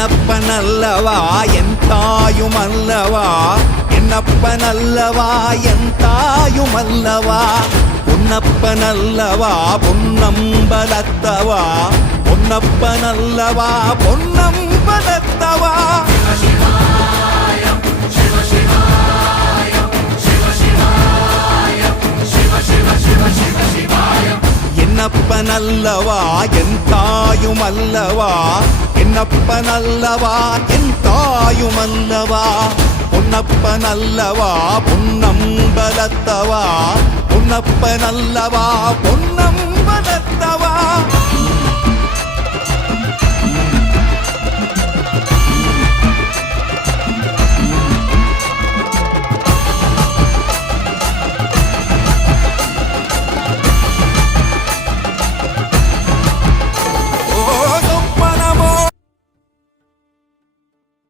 என்னப்பனல்லவா என் தாயுமல்லவா, என்னப்பனல்லவா என் தாயுமல்லவா, பொன்னப்பனல்லவா பொன்னம்பலத்தவா, பொன்னப்பனல்லவா பொன்னம்பலத்தவா. என்னப்பனல்லவா என் தாயுமல்லவா, என்னப்பனல்லவா என் தாயுமல்லவா, பொன்னப்பனல்லவா பொன்னம்பலத்தவா, பொன்னப்பனல்லவா பொன்னம்பலத்தவா.